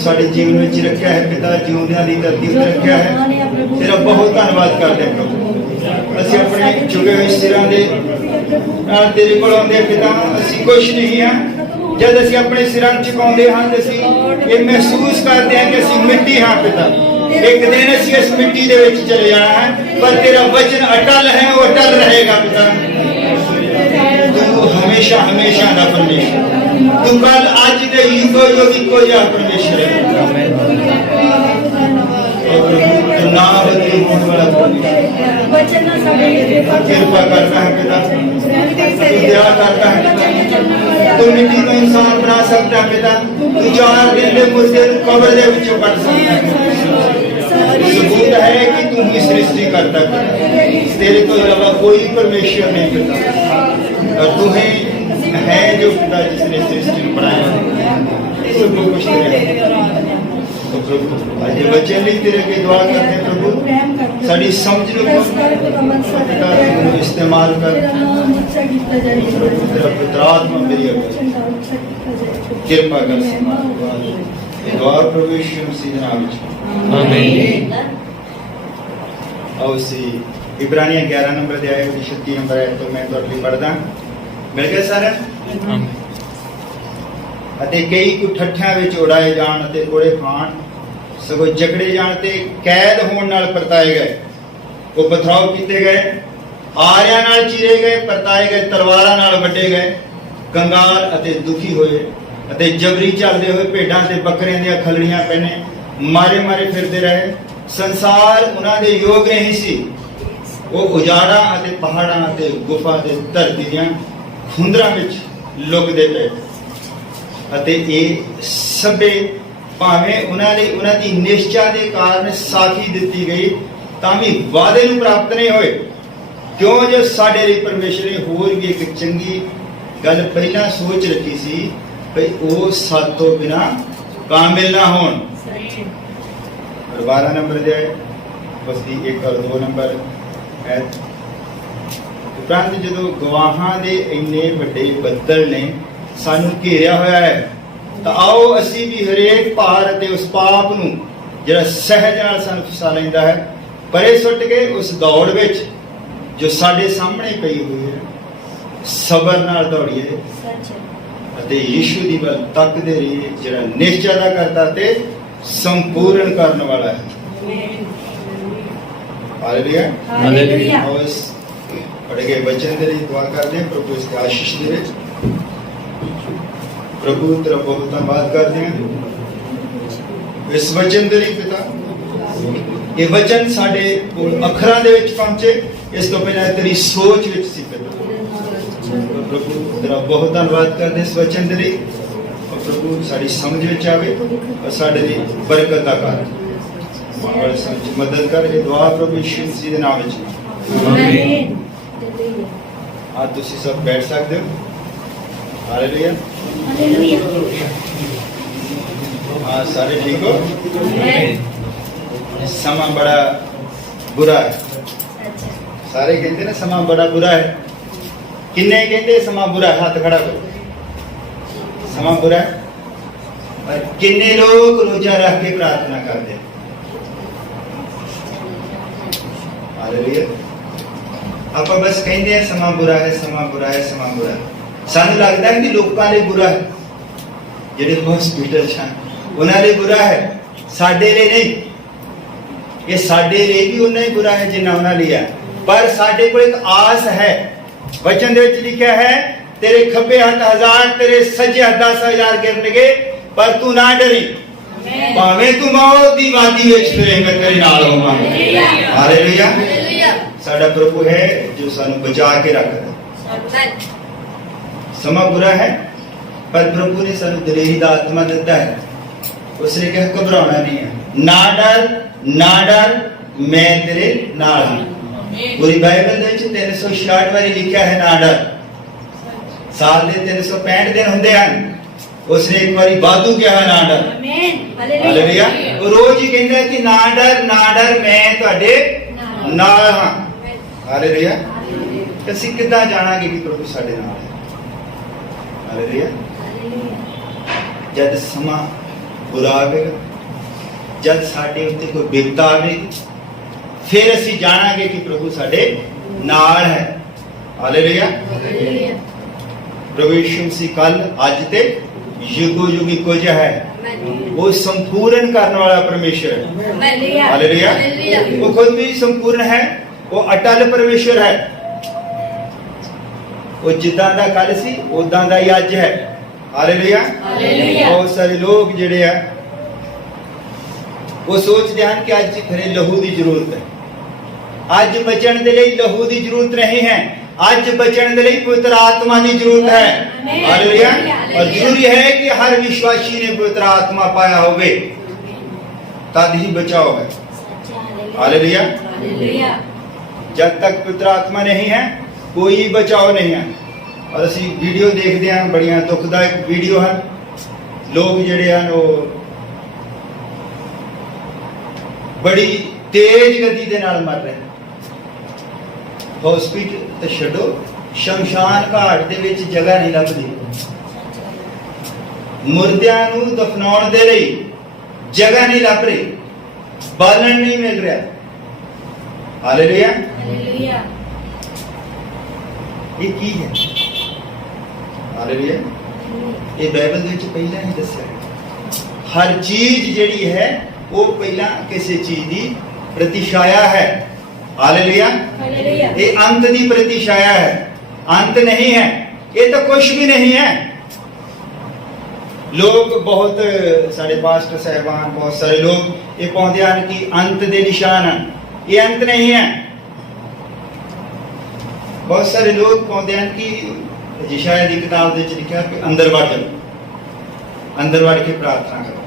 साडे जीवन में रखा है पिता, जिउंदियां दी धरती उत्ते रखा है। तेरा बहुत धन्नवाद करते हैं प्रभु। असीं अपने झुके हुए सिरां दे नाल तेरे कोल आउंदे पिता, असीं कुछ नहीं हां। जद असीं अपने सिरां झुकाउंदे हां ते असीं ये महसूस करते हैं कि असीं मिट्टी हां पिता। एक दिन असीं इस मिट्टी दे विच चले जाना है, पर तेरा वचन अटल है, वो अटल रहेगा पिता। तू हमेशा हमेशा का परमेश्वर, तू कल आज दे युगो युग इको जिहा परमेश्वर है। तू ना बदली होने वाला कृपा करता है पिता, तू दया करता है पिता। तू मिट्टी को इंसान बना सकता है पिता। तू 4 दिन में मुर्दे कब्र दे विचों कढ सकता है। सबूत है कि तू ही सृष्टि करता है। तेरे तो अलावा कोई परमेश्वर नहीं पिता, और तू है जो पिता जिसने सृष्टि को बनाया। सब कुछ तेरे तो प्रभु आज बच्चे लिए तेरे की दुआ करते हैं प्रभु, साड़ी समझ लो पिता इस्तेमाल कर। तेरा पुत्र आत्मा मेरी कृपा कर। दुआ प्रभु यीशु मसीह के नाम में आमीन। और सी इब्रानियां 11 नंबर अध्याय 36 नंबर है तो मैं तो अगली पढ़दा। मिल गया सारा? अते कई को ठट्ठियां विच उड़ाए जाण अते कोड़े खाण, सगों जकड़े जाण ते कैद होण नाल परताए गए। वो पथराव कीते गए, आरियां नाल चीरे गए, परताए गए, तलवारां नाल वड्डे गए, कंगाल अते दुखी होए अते जबरी चलदे होए भेड़ां ते बकरियां दी खलड़ियां पहने मारे मारे फिरदे रहे। संसार उन्हां दे योग नहीं सी। वो उजाड़ा अते पहाड़ां अते गुफा ते धरती दीआं खुंदरां विच लुकदे पे अते ये सबे भावें उन्हां दी निश्चा दे कारण साखी दित्ती गई तां भी वादे नूं प्राप्त नहीं होए। क्यों जो साडे लई परमेश्वर ने होर भी एक चंगी गल पहला सोच रखी सी भई वो सातो बिना कामिल ना होण। 12 नंबर अध्याय बस्ती 1 और 2 नंबर है। उपरांत जदों गवाहां दे इन्ने वड्डे बदल ने सानू घेरिया होया है, तो आओ असी भी हरेक भार अते उस पाप नूं जिहड़ा सहज नाल सानू फसा लैंदा है परे सुट के उस दौड़ विच जो साडे सामने पई हुई है सबर नाल दौड़िए अते यीशु दी वल तकदे रहिए जिहड़ा निश्चय दा करता ते संपूर्ण करने वाला है। Hallelujah hallelujah. और इस पढ़े गए वचन के लिए दुआ करते हैं प्रभु इसकी आशीष दे। प्रभु तेरा बहुत धन्यवाद करते हैं इस वचन के लिए पिता। ये वचन साडे कोल अखरां दे विच पहुंचे, इस तो पहले तेरी सोच विच सी पिता। प्रभु तेरा बहुत धन्यवाद करते इस वचन के लिए। प्रभु साड़ी समझ में आवे और साडे दी बरकत दा कर और समझ मदद कर। ये दुआ प्रभु यीशु मसीह दे नाम विच आमीन। आज तुसी सब बैठ सकते हो। Hallelujah hallelujah. सारे ठीक हो? समा बड़ा बुरा है। सारे कहते ना समा बड़ा बुरा है। किन्ने कहते समा बुरा है? हाथ खड़ा करो। समा बुरा है और किन्ने लोग रोजा रख के प्रार्थना करते हैं। हालेलुया। आप बस कहते हैं समा बुरा है, समा बुरा है, समा बुरा है। सानू लगता है कि लोकां लिए बुरा है, जेडे हॉस्पिटल छन उन्हां लिए बुरा है, साडे लिए नहीं। ये साडे लिए भी उन्ना ही बुरा है जिन्ना उन्हां लिए है, पर साडे कोल एक आस है। वचन दे विच लिखिया है तेरे खब्बे हाथ 1000 तेरे सज्जे हाथ 10,000 गिरनगे पर तू ना डरी, भावें तू मौत दी वादी विच फिरेंगा तेरे नाल होवांगा। हालेलुया। साडा प्रभु है जो सानू बचा के रखदा। समा बुरा है पर प्रभु ने सानू दिलेरी दा आत्मा दिता है। उसने कहा घबराना नहीं है, ना डर मैं तेरे नाल हूं। पूरी बाइबल दे विच 366 बारी लिखा है ना डर। साल दे 365 दिन हुंदे हन, उसने एक बारी वादू कहा ना डर। आमीन हालेलुया। वो रोज ही कहंदा है कि ना डर मैं तुहाडे नाल हां। हालेलुया। ਅਸੀਂ ਕਿੱਦਾਂ ਜਾਣਾਂਗੇ ਕਿ ਪ੍ਰਭੂ ਸਾਡੇ ਨਾਲ ਹੈ? ਹਾਲੇਲੂਇਆ। ਜਦ ਸਮਾਂ बुरा आवेगा, जब साडे उत्ते कोई बिपता आवेगी, फिर असीं जाणांगे कि प्रभु साडे नाल है। हालेलुया। प्रभु यीशु मसीह कल अज ते युगो युग इक्को जिहा है। वो संपूर्ण करने वाला परमेश्वर है। हालेलुया। वो खुद भी संपूर्ण है, वो अटल परमेश्वर है। वो जिद्दां दा कल सी उदां दा ही अज है। हालेलुया। बहुत सारे लोग जिहड़े आ वो सोचते हैं कि अज खरे लहू की जरूरत है, अज बचन दे लई लहू की जरूरत नहीं है, अज बचन दे लई पवित्र आत्मा की जरूरत है। हालेलुया। और जरूरी है कि हर विश्वासी ने पवित्र आत्मा पाया होवे, तद ही बचाव है। हालेलुया। जब तक पवित्र आत्मा नहीं है कोई बचाव नहीं है। और असी वीडियो देखते हैं, बड़िया दुखदायक वीडियो है, लोग जिहड़े हैं वो बड़ी तेज गति दे नाल मर रहे हैं। हॉस्पिटल ते छड्डो, शमशान घाट दे विच जगह नहीं लभदी, मुर्दियां नूं दफनाउण दे लई जगह नहीं लभ रही, बालन नहीं मिल रहा। हालेलुया। ये की है? हालेलुया। ये बाइबल विच पहला ही दस्सिया हर चीज जिहड़ी है वो पहला किसी चीज की प्रतिछाया है। हालेलुया। ये अंत की प्रतिछाया है, अंत नहीं है, ये तो कुछ भी नहीं है। लोग बहुत सारे पास्टर साहबान, बहुत सारे लोग ये पाते हैं कि अंत दे निशान है, ये अंत नहीं है। बहुत सारे लोग पाते हैं कि यशायाह की किताब में लिखा कि अंदर वड़ जाओ, अंदर वड़ के प्रार्थना करो।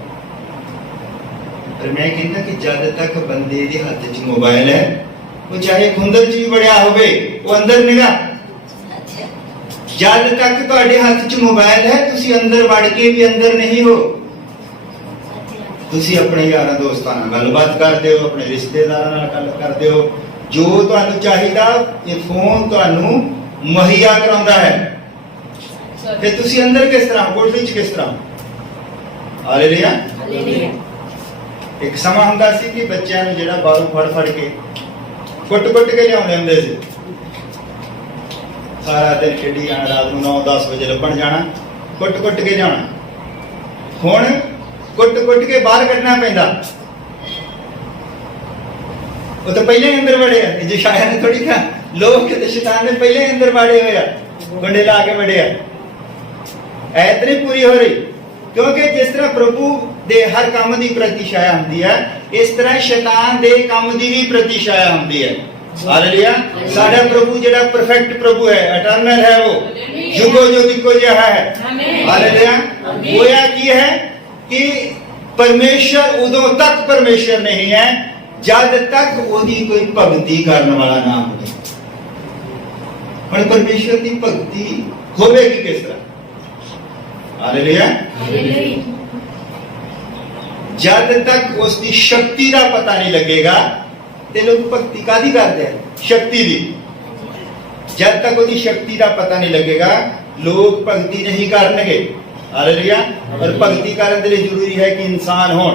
पर मैं कहता कि जब तक बंदे के हाथ च मोबाइल है, वो चाहे खुंदर च भी बड़िया होवे, वो अंदर निगा। जब तक तुहाडे हाथ च मोबाइल है, तुसी अंदर वड़ के भी अंदर नहीं हो। तुसी अपने यारां दोस्तां नाल गलबात करदे हो, अपने रिश्तेदारां नाल गल करदे हो, जो तुहानू चाहिदा ये फोन तुहानू मुहैया कराउंदा है। फिर तुसी अंदर किस तरह, कोठरी च किस तरह? हालेलुया। एक समा हुंदा सी कि बच्चों नूं जिहड़ा बाहरों फड़ के कुट के लियाउंदे हुंदे सी। सारा दिन खेडी जाना, रात को 9-10 बजे लभण जाना, कुट के लियाउणा। हुण कुट के बाहर कढना पैंदा। वो तो पहले ही अंदर वड़े है, जो शायद थोड़ी का लोग के शैतान ने पहले ही अंदर वाड़े हुए हैं, गुंडे ला के वड़े हैं। ऐत नहीं पूरी हो रही, क्योंकि जिस तरह प्रभु दे हर काम की प्रतिछाया होती है, इस तरह शैतान दे काम की भी प्रतिछाया होती है। हालेलुया। साडा प्रभु जिहड़ा परफेक्ट प्रभु है, एटर्नल है, वो जुगो जुग इक्को जिहा है। हालेलुया। होया की है कि परमेश्वर उदों तक परमेश्वर नहीं है जब तक ओदी कोई भगती करने वाला ना हो। परमेश्वर की भगती होवेगी किस तरह? हालेलुया। जब तक उसकी शक्ति का पता नहीं लगेगा ते लोग भक्ति कादी करते हैं, शक्ति की। जब तक उसकी शक्ति का पता नहीं लगेगा लोग भक्ति नहीं करेंगे। हालेलुया। और भक्ति करने के लिए जरूरी है कि इंसान हो,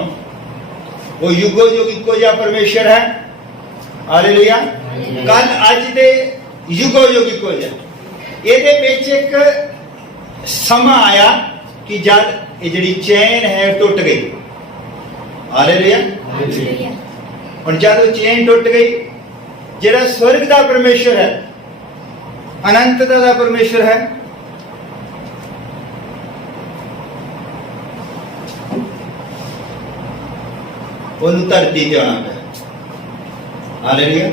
वो युगो युग इक्को जिहा परमेश्वर है। हालेलुया। कल अज दे युगो युग इक्को जिहा। इहदे विच एक समा आया कि जब ये जिहड़ी चैन है टुट गई। हालेलुया। और जब वो चैन टुट गई, जिहड़ा स्वर्ग दा परमेश्वर है, अनंतता दा परमेश्वर है, ਉਹਨੂੰ ਧਰਤੀ ਤੇ ਆਉਣਾ ਪਿਆ। ਹਾਲੇਲੂਇਆ।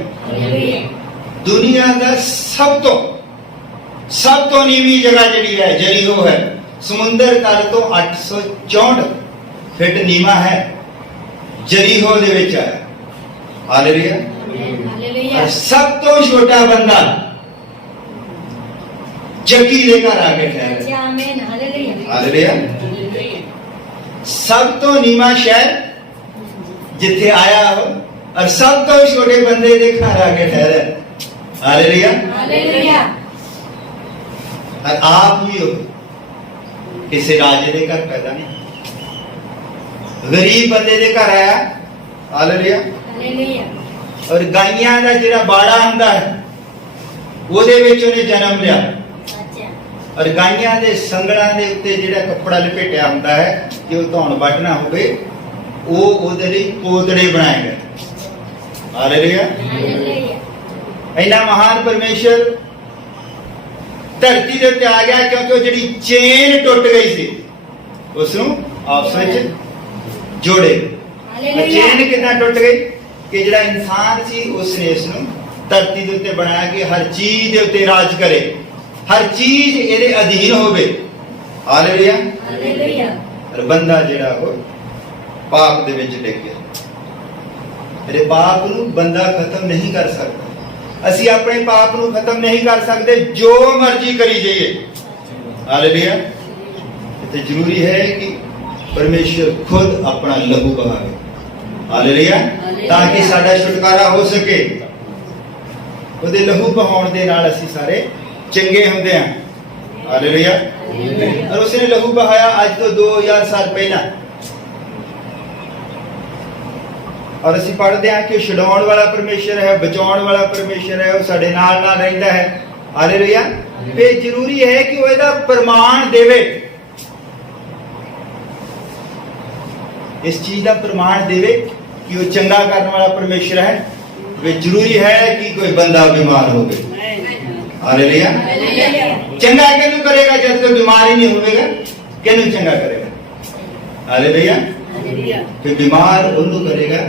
ਦੁਨੀਆ ਦਾ ਸਭ ਤੋਂ ਨੀਵੀਂ ਜਗ੍ਹਾ ਜਿਹੜੀ ਹੈ ਜਰੀਹੋ ਹੈ, ਸਮੁੰਦਰ ਤਲ ਤੋਂ 864 ਫਿਟ ਨੀਵਾ ਹੈ, ਜਰੀਹੋ ਦੇ ਵਿੱਚ ਆਇਆ। ਹਾਲੇਲੂਇਆ। और सब तो छोटा बंदा जकी दे घर आके ठहरा। हालेलुया। सब तो नीवा शहर जिथे आया हो और सब तो छोटे बंदे दे घर आके ठहरा। हालेलुया। और आप भी हो किसी राजे दे घर पैदा नहीं, गरीब बंदे दे घर आया, हालेलुया। हालेलुया। और गाइयां दा जिहड़ा बाड़ा हुंदा है ਉਹਦੇ ਵਿੱਚ ਉਹਨੇ ਜਨਮ ਲਿਆ। ਔਰ ਗਾਈਆਂ ਦੇ ਸੰਗਲਾਂ ਦੇ ਉੱਤੇ ਜਿਹੜਾ ਕੱਪੜਾ ਲਪੇਟਿਆ ਹੁੰਦਾ ਹੈ ਕਿ ਉਹ ਧੌਣ ਵੱਢਣਾ ਹੋਵੇ, ਉਹ ਉਹਦੇ ਲਈ ਪੋਤੜੇ ਬਣਾਏ ਗਏ। ਹਾਲੇਲੂਇਆ। ਇੰਨਾ ਮਹਾਨ ਪਰਮੇਸ਼ਰ ਧਰਤੀ ਦੇ ਉੱਤੇ ਆ ਗਿਆ ਕਿਉਂਕਿ ਉਹ ਜਿਹੜੀ ਚੇਨ ਟੁੱਟ ਗਈ ਸੀ ਉਸ ਨੂੰ ਆਪਸ ਵਿੱਚ ਜੋੜੇ। ਚੇਨ ਕਿੱਦਾਂ ਟੁੱਟ ਗਈ ਕਿ ਜਿਹੜਾ ਇਨਸਾਨ ਸੀ ਉਸ ਨੇ ਇਸ ਨੂੰ ਧਰਤੀ ਦੇ ਉੱਤੇ ਬਣਾਇਆ ਕਿ ਹਰ ਚੀਜ਼ ਦੇ ਉੱਤੇ ਰਾਜ ਕਰੇ, ਹਰ ਚੀਜ਼ ਇਹਦੇ ਅਧੀਨ ਹੋਵੇ। ਹਾਲੇਲੂਇਆ। ਹਾਲੇਲੂਇਆ। ਪਰ ਬੰਦਾ ਜਿਹੜਾ ਉਹ ਪਾਪ ਦੇ ਵਿੱਚ ਡਿੱਗ ਗਿਆ। ਮੇਰੇ ਪਾਪ ਨੂੰ ਬੰਦਾ ਖਤਮ ਨਹੀਂ ਕਰ ਸਕਦਾ। ਅਸੀਂ ਆਪਣੇ ਪਾਪ ਨੂੰ ਖਤਮ ਨਹੀਂ ਕਰ ਸਕਦੇ, ਜੋ ਮਰਜ਼ੀ ਕਰੀ ਜਾਈਏ। ਹਾਲੇਲੂਇਆ। ਤੇ ਜ਼ਰੂਰੀ ਹੈ ਕਿ ਪਰਮੇਸ਼ਰ ਖੁਦ ਆਪਣਾ ਲਹੂ ਬਹਾਵੇ। ਹਾਲੇਲੂਇਆ। ਤਾਂ ਕਿ ਸਾਡਾ ਛੁਟਕਾਰਾ ਹੋ ਸਕੇ। ਉਹਦੇ ਲਹੂ ਬਹਾਉਣ ਦੇ ਨਾਲ ਅਸੀਂ ਸਾਰੇ ਚੰਗੇ ਹੁੰਦੇ ਹਾਂ। ਹਾਲੇਲੂਇਆ। ਔਰ ਉਸਨੇ ਲਹੂ ਬਹਾਇਆ ਅੱਜ ਤੋਂ 2000 ਸਾਲ ਪਹਿਲਾਂ। ਔਰ ਅਸੀਂ ਪੜ੍ਹਦੇ ਹਾਂ ਕਿ ਛਡਾਉਣ ਵਾਲਾ ਪਰਮੇਸ਼ਰ ਹੈ, ਬਚਾਉਣ ਵਾਲਾ ਪਰਮੇਸ਼ਰ ਹੈ, ਉਹ ਸਾਡੇ ਨਾਲ ਨਾਲ ਰਹਿੰਦਾ ਹੈ। ਹਾਲੇਲੂਇਆ। ਤੇ ਜ਼ਰੂਰੀ ਹੈ ਕਿ ਉਹ ਇਹਦਾ ਪ੍ਰਮਾਣ ਦੇਵੇ, ਇਸ ਚੀਜ਼ ਦਾ ਪ੍ਰਮਾਣ ਦੇਵੇ ਕਿ ਉਹ ਚੰਗਾ ਕਰਨ ਵਾਲਾ ਪਰਮੇਸ਼ਰ ਹੈ। वे जरूरी है कि कोई बंदा बीमार हो गए। हालेलुया। चंगा केनू करेगा जब कोई बीमार ही नहीं होगा? केनू चंगा करेगा? हालेलुया। फिर बीमार उन्हों करेगा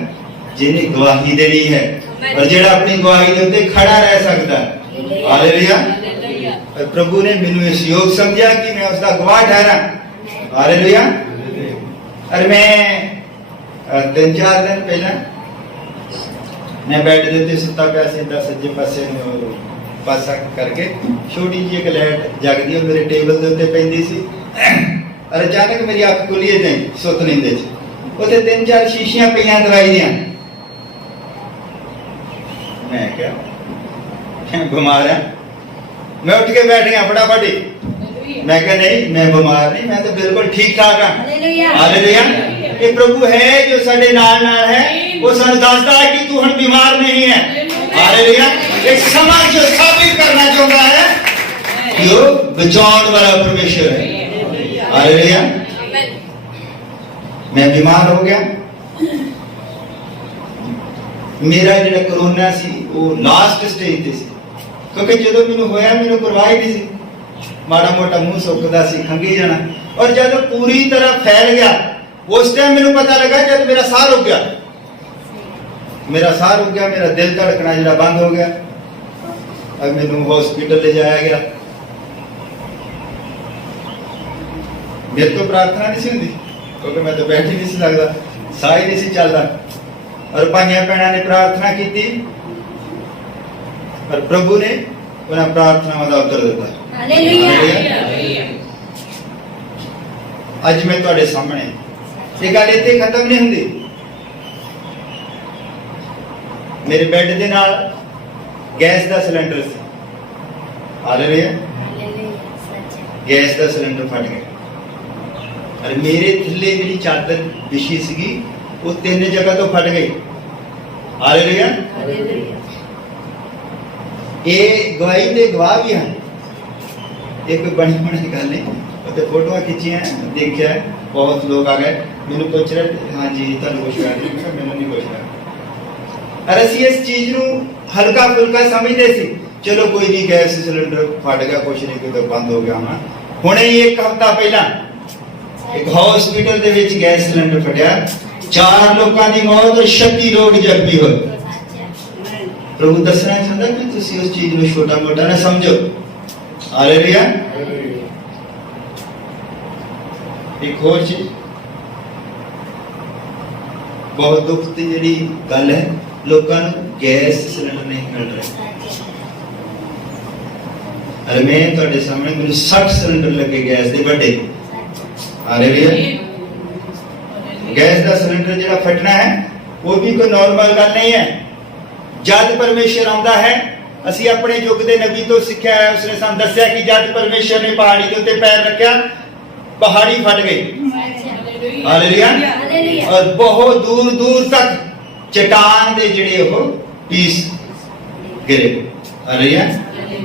जिन्हें गवाही देनी है और जेड़ा अपनी गवाही के उत्ते खड़ा रह सकता है। हालेलुया। और प्रभु ने मैनू इस योग समझा कि मैं उसका गवाह ठहरा। हालेलुया। और मैं 3-4 दिन पहला मैं बेड ਦੇ ਉੱਤੇ ਸੁੱਤਾ ਪਿਆ ਸੀ, ਸੱਜੇ ਪਾਸੇ ਨੂੰ ਪਾਸਾ ਕਰਕੇ ਛੋਟੀ ਜਿਹੀ ਇੱਕ ਲਾਈਟ ਜਗਦੀ ਉਹ ਮੇਰੇ ਟੇਬਲ ਦੇ ਉੱਤੇ ਪੈਂਦੀ ਸੀ। ਔਰ ਅਚਾਨਕ ਮੇਰੀ ਅੱਖ ਖੁੱਲੀ ਤੇ ਸੁੱਤ ਨੀਂਦੇ ਚ ਉੱਥੇ 3-4 ਸ਼ੀਸ਼ੀਆਂ ਪਈਆਂ ਦਵਾਈ ਦੀਆਂ। ਮੈਂ ਕਿਹਾ ਮੈਂ ਬਿਮਾਰ ਹਾਂ। ਮੈਂ ਉੱਠ ਕੇ ਬੈਠ ਗਿਆ ਫਟਾਫਟ। मैं कहा नहीं, मैं बीमार नहीं, मैं तो बिल्कुल ठीक ठाक हाँ। हालेलुया। ये प्रभु है जो साडे नाल नाल है, वो सानू दसदा है कि तू हुण बीमार नहीं है। हालेलुया। एक समाज जो साबित करना चाहता है कि वो बचाने वाला परमेश्वर है। हालेलुया। मैं बीमार हो गया। मेरा जो कोरोना सी वो लास्ट स्टेज ते सी, क्योंकि जो मैनू होया मैनू परवाह ही नहीं सी। माड़ा मोटा मुंह सुकदा सी, खंगी जाना। और जब पूरी तरह फैल गया उस टाइम मैनू पता लगा जब मेरा साह रुक गया, मेरा साह रुक गया, मेरा दिल धड़कना जरा बंद हो गया। अब मैनू हॉस्पिटल ले जाया गया। मेरे तो प्रार्थना नहीं सी हुंदी क्योंकि मैं तो बैठ ही नहीं सी लगदा, साह ही नहीं सी चलदा। और भाइयां भैणां ने प्रार्थना की और प्रभु ने उन्हें प्रार्थनावां दा उत्तर दिता। अज मैं तुहाडे सामने ये गल इत्थे खत्म नहीं हुंदी। मेरे बेड दे नाल गैस दा सिलेंडर सी। हालेलुया। गैस दा सिलेंडर फट गया और मेरे थल्ले मेरी चादर बिछी सीगी वो 3 जगह तो फट गई। हालेलुया। ये गवाही दे गवाह भी हैं। ये कोई बड़ी बड़ी गल नहीं। तो फोटो खिंचियां देखिया, बहुत लोग आ गए मैनू पूछ रहे हाँ जी तुहानू कुछ कर दी, मैनू नहीं कुछ कर। और असीं इस चीज नू हल्का फुल्का समझते सी, चलो कोई नहीं गैस सिलेंडर फट गया कुछ नहीं, कोई तो बंद हो गया होना। हुणे ही 1 हफ्ता पहला एक हॉस्पिटल दे विच गैस सिलेंडर फटिया, 4 लोगों की मौत और 36 लोग जख्मी होए। प्रभु दसना चाहता कि तुसीं उस चीज नू छोटा मोटा ना समझो। हालेलुया। एक और चीज बहुत दुख की जी गल है, लोगों को गैस सिलेंडर नहीं मिल रहा। अरे मैं तुहाडे सामने मेरे 60 सिलेंडर लगे गैस दे बड़े। हालेलुया। गैस का सिलेंडर जो फटना है वो भी कोई नॉर्मल गल नहीं है। जद परमेश्वर आंदा है, ਅਸੀਂ ਆਪਣੇ ਯੁੱਗ ਦੇ ਨਬੀ ਤੋਂ ਸਿੱਖਿਆ ਹੈ, ਉਸਨੇ ਸਾਨੂੰ ਦੱਸਿਆ ਕਿ ਜਦ ਪਰਮੇਸ਼ਰ ਨੇ ਪਹਾੜੀ ਦੇ ਉੱਤੇ ਪੈਰ ਰੱਖਿਆ ਪਹਾੜੀ ਫਟ ਗਈ। हालेलुया। और बहुत दूर दूर तक चट्टान दे जिहड़े ओह पीस गिरे। हालेलुया।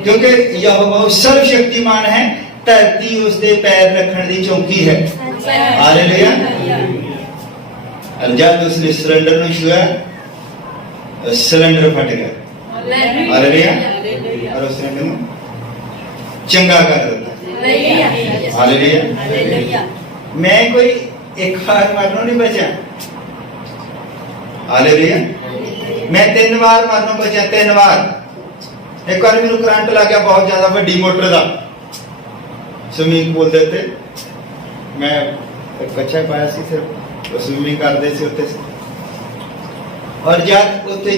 क्योंकि यहोवा सर्वशक्तिमान है, धरती उसके पैर रखने की चौकी है। हालेलुया। और जब उसने सिलेंडर को छुआ, सिलेंडर फट गया। हालेलुया। और उसने मैनू चंगा कर दिता। हालेलुया। मैं कोई एक बार मरनों नहीं बचा। हालेलुया। मैं 3 बार मरनों बचा, 3 बार। एक बार मेरे करंट लग गया बहुत ज्यादा बड़ी मोटर का, स्विमिंग पूल देते मैं कच्चा पाया सी, फिर स्विमिंग करते सी उत्ते। और जब उत्ते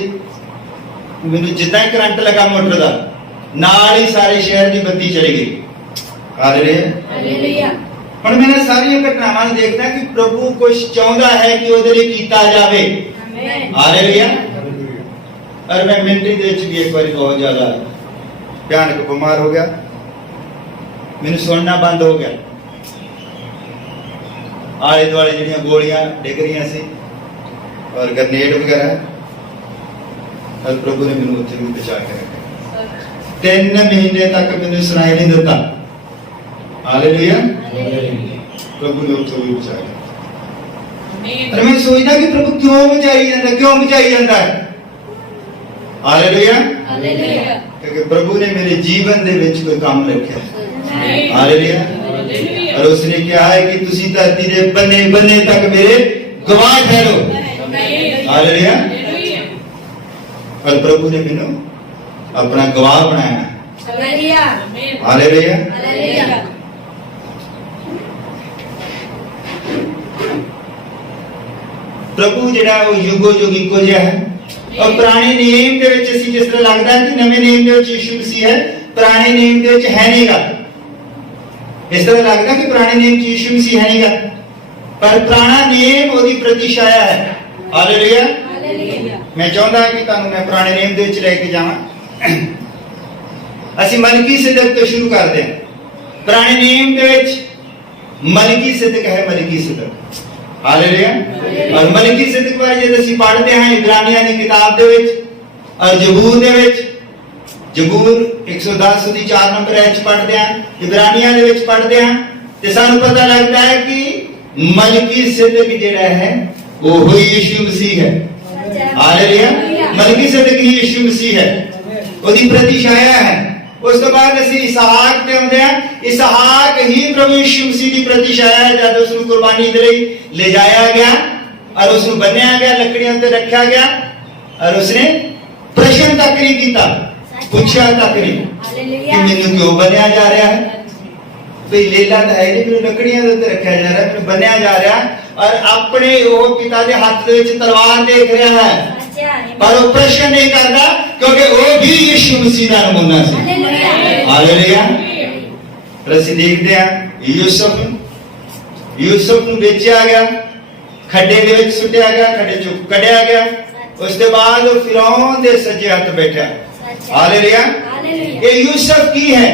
मैनू जिदा ही करंट लगा मोटर का, नाल ही सारे शहर की बत्ती चली गई। हालेलुया। हुण मैं सारी घटनावां देखदा कि प्रभु कुछ चाहता है कि उहदे लई कीता जावे। हालेलुया। और मैं मिंटी दे विच भी एक बार बहुत ज्यादा भयानक बीमार हो गया, मैनू सुनना बंद हो गया। आले दुआले जिहड़ियां गोलियां डिग रही सी और ग्रेनेड वगैरह, और प्रभु ने मैनू उत्थे भी बचा के रखा। 3 महीने तक मैनू सुनाई नहीं दिता। हालेलुया। प्रभु ने उत्थे भी बचाया। और मैं सोचदा कि प्रभु क्यों बचाई जाता, क्यों बचाई जाता है। हालेलुया। क्योंकि प्रभु ने मेरे जीवन दे विच कोई काम रखा है। हालेलुया। और उसने कहा है कि तुसी धरती दे बन्ने बन्ने तक मेरे गवाह ठहरो। हालेलुया। और प्रभु ने मैनू अपना गवाह बनाया। हालेलुया। प्रभु जिहड़ा वो युगो युग इक्को जिहा है। और पुराने नियम दे विच असीं जिस तरह लगदा है कि नवे नियम दे विच यीशु मसीह है, पुराने नियम दे विच है नहींगा। इस तरह लगदा कि पुराने नियम च यीशु मसीह है नहींगा, पर पुराना नियम ओदी प्रतिछाया है। हालेलुया। मैं चाहता कि तुहानू मैं पुराने नियम दे विच लेके जावां। असीं मलकीसिदक तो शुरू करदे हां। पुराने नियम दे विच मलकीसिदक है, मलकीसिदक। हालेलुया। और मलकीसिदक बारे जब असीं पढ़दे हां इब्रानियां दी किताब दे विच और जबूर दे विच, जबूर 110 दी 4 नंबर ऐच पढ़दे हां, इब्रानियां दे विच पढ़दे हां, ते सानू पता लगदा है कि मलकीसिदक जिहड़ा है वो ही यीशु मसीह है। हालेलुया। मलकीसिदक ही यीशु मसीह है, ओदी प्रतिछाया है। उस तो बाद असीं इसहाक ते आउंदे हां, इसहाक ही प्रभु यीशु मसीह की प्रतिछाया है। जब उसनू कुर्बानी दे लई ले जाया गया और उसनू बन्निया गया, लकड़ियां ते रखा गया, और उसने प्रश्न तक नहीं किया, पूछा तक नहीं कि मैनू क्यों बन्निया जा रहा है। भाई लेला तो है नहीं, मैनू लकड़ियां ते रखा जा रहा है, मैनू बन्निया जा रहा है। और अपने वो पिता के हाथ दे विच तलवार देख रहा है, पर वो प्रश्न नहीं करता, क्योंकि वो भी यीशु मसीह का नमूना है। हालेलुया। ਅਸੀਂ ਦੇਖਦੇ ਆ यूसुफ ਨੂੰ ਵੇਚਿਆ ਗਿਆ, ਖੱਡੇ ਦੇ ਵਿੱਚ ਸੁੱਟਿਆ ਗਿਆ, ਖੱਡੇ ਚੋਂ ਕੱਢਿਆ ਗਿਆ। ਉਸ ਤੋਂ ਬਾਅਦ ਉਹ ਫਿਰੌਨ ਦੇ ਸੱਜੇ ਹੱਥ ਬੈਠਾ। ਹਾਲੇਲੂਇਆ। ਇਹ यूसुफ ਕੀ ਹੈ?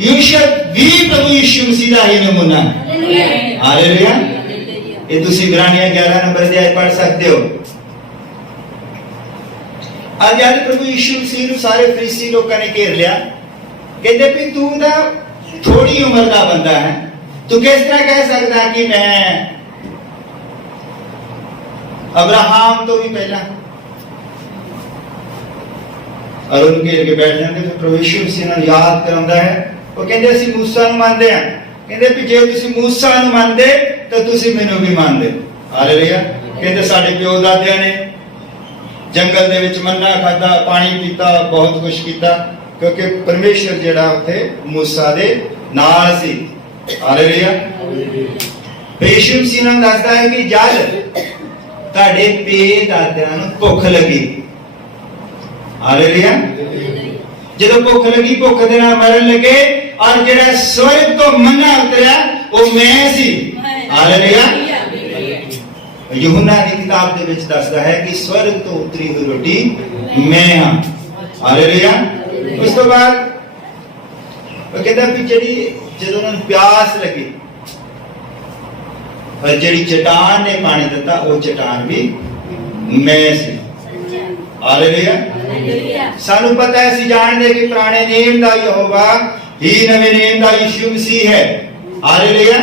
यूसुफ ਵੀ ਪ੍ਰਭੂ ਯੀਸ਼ੂ ਮਸੀਹ ਦਾ ਹੀ ਨਮੂਨਾ ਹੈ। ਹਾਲੇਲੂਇਆ। ਇਹ ਤੁਸੀਂ ਇਬਰਾਨੀਆਂ 11 ਨੰਬਰ ਦੇ ਆਇਤ ਪੜ੍ਹ ਸਕਦੇ ਹੋ। ਅੱਜ ਜਦ ਪ੍ਰਭੂ ਯੀਸ਼ੂ ਮਸੀਹ ਨੂੰ ਸਾਰੇ ਫਰੀਸੀ ਲੋਕਾਂ ਨੇ ਘੇਰ ਲਿਆ, ਕਹਿੰਦੇ ਵੀ ਤੂੰ ਤਾਂ थोड़ी उम्र का बंदा है, तू किस तरह कह सकता कि मैं अब्राहम तो भी पहला। और उनके आगे बैठ जाते फिर प्रभु यीशु मसीह ने याद करांदा है। वो कहंदे ਅਸੀਂ मूसा ਨੂੰ ਮੰਨਦੇ ਆ, ਕਹਿੰਦੇ ਵੀ ਜੇ ਤੁਸੀਂ मूसा ਨੂੰ ਮੰਨਦੇ ਤਾਂ ਤੁਸੀਂ ਮੈਨੂੰ ਵੀ ਮੰਨਦੇ। ਹਾਲੇਲੂਇਆ। ਕਹਿੰਦੇ ਸਾਡੇ ਪਿਓ ਦਾਦਿਆਂ ਨੇ ਜੰਗਲ ਦੇ ਵਿੱਚ ਮੰਨਾ ਖਾਦਾ, ਪਾਣੀ ਪੀਤਾ, ਬਹੁਤ ਕੁਝ ਕੀਤਾ, क्योंकि परमेश्वर जिहड़ा उत्थे मूसा दे नाल सी। हालेलुया। यीशु मसीह ने दसदा है कि जल तुहाडे पे दादियां नूं भुख लगी। हालेलुया। जदों भुख लगी, भुख दे नाल मरन लगे, और जिहड़ा स्वर्ग तो मन्ना उतरिया वो मैं सी। हालेलुया। यूहन्ना दी किताब दे विच दसदा है कि स्वर्ग तो उतरी हुई रोटी मैं हां। हालेलुया। उस तो बाद वो कहता भी जी जो प्यास लगी, पर जिहड़ी चट्टान ने पानी दिता वो चट्टान भी मैं सी। हालेलुया। सानू पता है, असीं जानदे कि पुराने नेम दा यहोवा ही नवे नेम दा यीशु मसीह है। हालेलुया।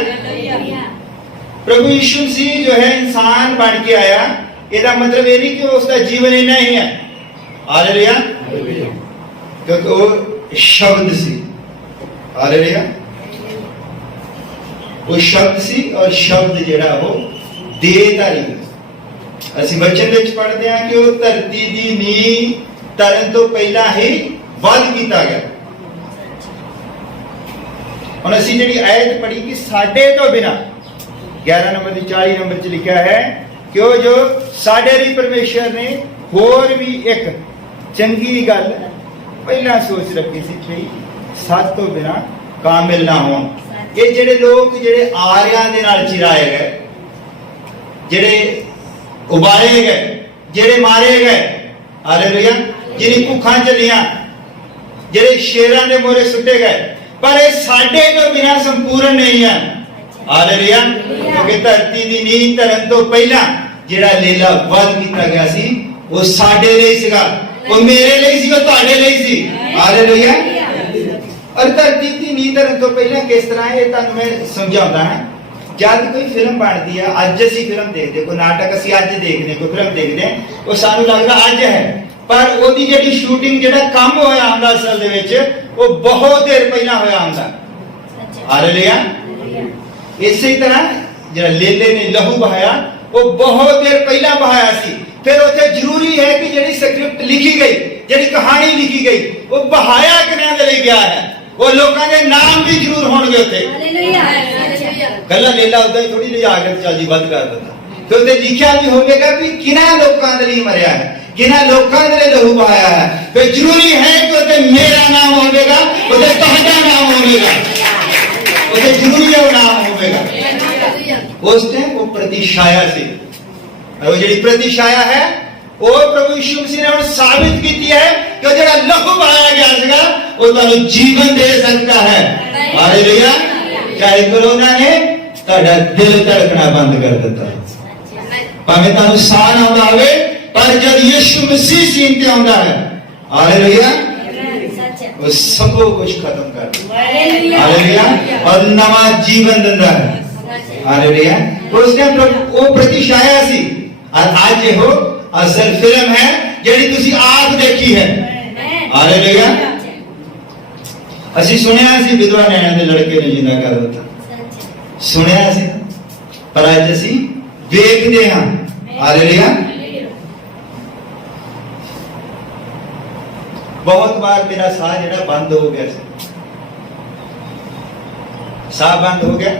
प्रभु यीशु मसीह जो है इंसान बन के आया, इसका मतलब ये नहीं कि उसका जीवन इतना ही है। हालेलुया। क्योंकि वो शब्द सी। हालेलुया। वो शब्द सी और शब्द जिहड़ा वो देहधारी। ਅਸੀਂ ਬਚਨ ਵਿੱਚ ਪੜ੍ਹਦੇ ਹਾਂ ਕਿ ਉਹ ਧਰਤੀ ਦੀ ਨੀਂਹ ਧਰਨ ਤੋਂ ਪਹਿਲਾਂ ਹੀ ਵਧ ਕੀਤਾ ਗਿਆ। ਹੁਣ ਅਸੀਂ ਜਿਹੜੀ ਆਇਤ ਪੜ੍ਹੀ ਕਿ ਸਾਡੇ ਤੋਂ ਬਿਨਾ 11 ਨੰਬਰ ਦੀ 40 ਨੰਬਰ 'ਚ ਲਿਖਿਆ ਹੈ ਕਿ ਉਹ ਜੋ ਸਾਡੇ ਲਈ ਪਰਮੇਸ਼ਰ ਨੇ ਹੋਰ ਵੀ ਇੱਕ ਚੰਗੀ ਗੱਲ ਪਹਿਲਾਂ ਸੋਚ ਰੱਖੀ ਸੀ ਕਿ ਸੱਤ ਤੋਂ ਬਿਨਾ ਕਾਮਿਲ ਨਾ ਹੋਣ। ਇਹ ਜਿਹੜੇ ਲੋਕ ਜਿਹੜੇ ਆਰਿਆਂ ਦੇ ਨਾਲ ਚਿਰਾਏ ਗਏ, ਜਿਹੜੇ उबाले गए, जेड़े मारे गए, हालेलुया, जिन्हें भुखा चलियां, जेड़े शेरां दे मोरे सुटे गए, पर ये साडे तो बिना संपूर्ण नहीं है। हालेलुया। क्योंकि धरती दी नींह धरन तो पहला जेड़ा लीला वध कीता गया सी वो साडे लिए सीगा, वो मेरे लिए सी, वो तुहाडे लिए सी। हालेलुया। और धरती दी नींह धरन तो पहला किस तरह है तुहानू मैं समझाउंदा हां। जब कोई फिल्म बनती है, अज असी फिल्म देखते, कोई नाटक असी अज देखते, कोई फिल्म देखते वो सानू लगदा अज है, पर ओदी जेहड़ी शूटिंग जेहड़ा काम होया हुंदा असल दे विच वो बहुत देर पहला होया हुंदा। हालेलुया। इसी तरह जेहड़ा लेले ने लहू बहाया वो बहुत देर पहला बहाया सी। फिर उत्थे जरूरी है कि जेहड़ी स्क्रिप्ट लिखी गई, जेहड़ी कहानी लिखी गई वो बहाया किन्हां दे लई गया है, वो लोकां दे नाम भी जरूर होणगे उत्थे। कला लेला उदा ही थोड़ी जी आगे चल जी बंद कर देता, तो उत्ते लिखिया भी होवेगा कि किन्हां लोकां दे लई मरिया है, किन्हां लोकां दे लई लहू बहाया है। फिर जरूरी है कि उत्ते मेरा नाम होवेगा, उत्ते तुहाडा नाम होवेगा, उत्ते जरूरी है वो नाम होवेगा। उस टाइम वो प्रतिछाया सी, और वो जेहड़ी प्रतिछाया है वो प्रभु यीशु मसीह ने हुण साबित कीती है कि जेहड़ा लहू बहाया गया सीगा वो तुहानू जीवन दे सकता है। हालेलुया। चाहे कोरोना ने तुहाडा दिल धड़कना बंद कर दिता, भावें तुहानू साह ना आउंदा होवे, पर जब यीशु मसीह सीन ते आउंदा है, हालेलुया, वो सब कुछ खत्म कर दिंदा है। हालेलुया। और नवा जीवन दिंदा है। हालेलुया। उसने वो प्रतिछाया सी, और आज ये हो असल फिल्म है जेहड़ी तुसी आप देखी है। हालेलुया। ਅਸੀਂ ਸੁਣਿਆ ਸੀ ਵਿਧਵਾ ਨੈਣਾ ਦੇ ਲੜਕੇ ਨੇ ਜਿੰਦਾ ਕਰ ਦਿੱਤਾ, ਸੁਣਿਆ ਸੀ, ਪਰ ਅੱਜ ਅਸੀਂ ਵੇਖਦੇ ਹਾਂ। ਹਾਲੇਲੂਇਆ। ਬਹੁਤ ਵਾਰ ਮੇਰਾ ਸਾਹ ਜਿਹੜਾ ਬੰਦ ਹੋ ਗਿਆ ਸੀ, ਸਾਹ ਬੰਦ ਹੋ ਗਿਆ,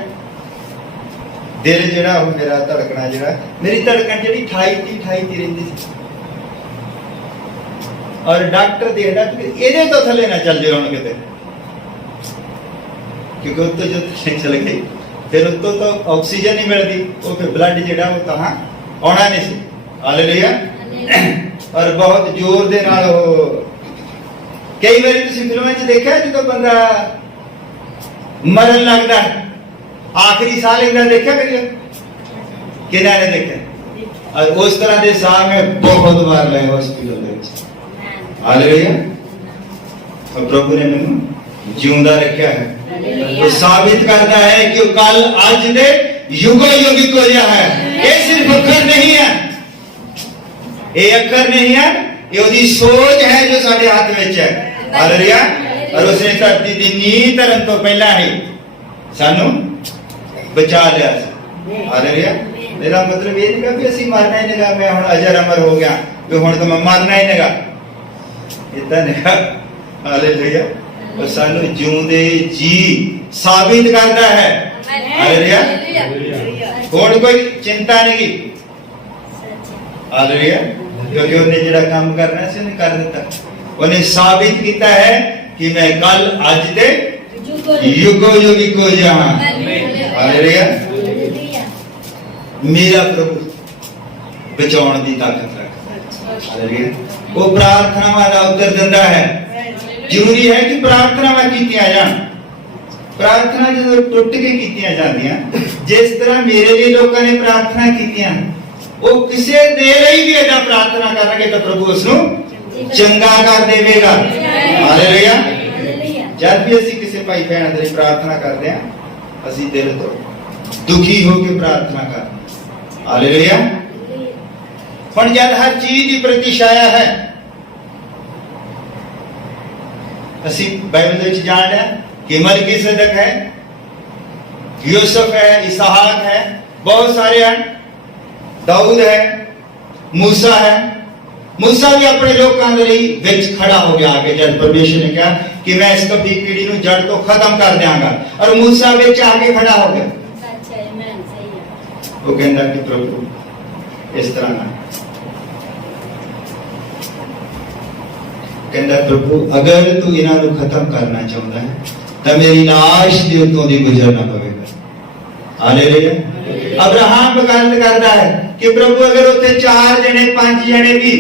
ਦਿਲ ਜਿਹੜਾ ਉਹ ਮੇਰਾ ਧੜਕਣਾ ਜਿਹੜਾ ਮੇਰੀ ਧੜਕਣ ਜਿਹੜੀ 28 ਰਹਿੰਦੀ ਸੀ, ਔਰ ਡਾਕਟਰ ਦੇਖਦਾ ਕਿ ਇਹਦੇ ਤੋਂ ਥੱਲੇ ਨਾ ਚੱਲ ਜੇ ਹੁਣ ਕਿਤੇ, क्योंकि उत्तो जो चल गई फिर उत्तो तो ऑक्सीजन नहीं मिलती, वो फिर ब्लड जेड़ा वो कहाँ आना नहीं सी। हालेलुया। और बहुत जोर दे नाल वो कई बार तुसीं फिल्मां च देखिया जो बंदा मरन लगदा आखिरी साह लेंदा, देखिया करिए किन्हां ने देखिया, और उस तरह के साह में बहुत बार लए हॉस्पिटल दे विच। हालेलुया। और प्रभु ने मैनूं जिउंदा रखिया है, वो साबित करता है कि कल आज दे युगो युगी को यह है। ये सिर्फ अखर नहीं है, ये अखर नहीं है, ये उसकी सोच है जो साडे हाथ में है। हालेलुया। और उसने धरती दी नींह धरन तो पहला ही सानू बचा लिया। हालेलुया। मेरा मतलब ये नहीं कि असीं मरना ही नहीं, मैं हुण अजर अमर हो गया तो हुण तो मैं मरना ही नहीं, इतना नहीं। हालेलुया। और सानू जिउंदे जी साबित करता है। हालेलुया। हुण कोई चिंता नहीं की। हालेलुया। क्योंकि उन्हें जिहड़ा काम करना सी उन्हें कर दिता, उन्हें साबित किया है कि मैं कल आज दे युगो युगी को जहां। हालेलुया। मेरा प्रभु बचाउण दी ताकत रखदा है। हालेलुया। वो प्रार्थनावां दा उत्तर दिंदा है। जरूरी है कि प्रार्थनावां कीतियां जाण, प्रार्थना जो टुट के कीतियां जांदियां, जिस तरह मेरे लिए लोगों ने प्रार्थना कीतियां, वो किसी दे लिए भी अगर प्रार्थना करेंगे तो प्रभु उसनु चंगा कर देगा। हालेलुया। जब भी असी किसी भाई बहन की प्रार्थना करते हैं, असी दिल तो दुखी होकर प्रार्थना कर। हालेलुया। हुण जब हर चीज की प्रतिछाया है, असी बाइबल विच जान लिया कि मलकीसदक है, यूसुफ है, इसहाक है, बहुत सारे हैं, दाऊद है, मूसा है। मूसा भी अपने लोगों के लिए विच खड़ा हो गया आगे, जब परमेश्वर ने कहा कि मैं इस कभी पीढ़ी को जड़ तो खत्म कर देंगा, और मूसा विच आगे खड़ा हो गया। वो कहता कि प्रभु इस तरह ना, कहता प्रभु अगर तू इन्हां नूं खत्म करना चाहता है तो मेरी लाश दे उत्तों दी गुजरना पवेगा। हालेलुया। अब्राहम गल करता है कि प्रभु अगर उत्ते 4 जने 5 जने भी,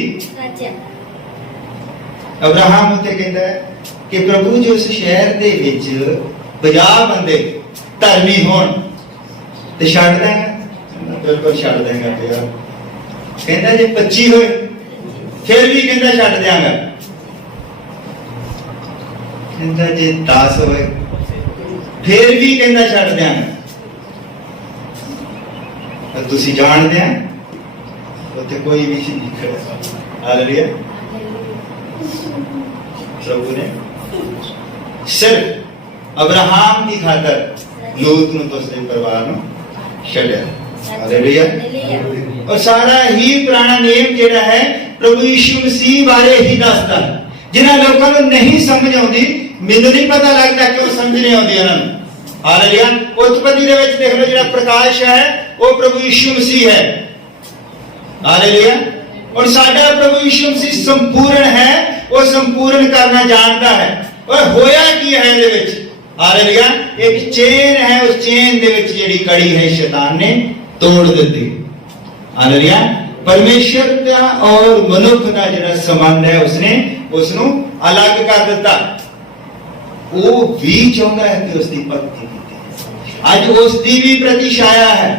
अब्राहम उत्ते कहता है कि प्रभु जो उस शहर दे विच 50 बंदे धर्मी होण ते छड्ड देंगा, बिल्कुल छड्ड देंगा यार। कहता जे 25 होए फिर भी कहता छड्ड देंगा, कहता जे 10 होए फिर भी कहता छड्ड देंगा। तुसी जानते हैं उत्ते कोई भी नहीं खड़ा। हालेलुया। प्रभु ने सिर्फ अब्राहम की खातर लूत नूं तो उसके परिवार नूं छड्या। हालेलुया। और सारा ही पुराना नियम जेड़ा है प्रभु यीशु मसीह बारे ही दसदा है, जिन्हां लोकां नूं नहीं समझ आउंदी, मैनूं नहीं पता लगता क्यों समझ नहीं आउंदी उन्हां नूं। हालेलुया। उत्पत्ति दे विच देख लो जेड़ा प्रकाश है वो प्रभु यीशु मसीह है। हालेलुया। और साडा प्रभु यीशु मसीह संपूर्ण है, वो संपूर्ण करना जानता है। और होया की है दे विच, हालेलुया, एक चेन है, उस चेन दे विच जेड़ी कड़ी है शैतान ने तोड़ दी। हालेलुया। परमेश्वर का और मनुख का जेड़ा संबंध है उसने उसनु अलग कर दिता। वो भी चाहता है कि उसकी भक्ति की, आज उसकी भी प्रतिछाया है।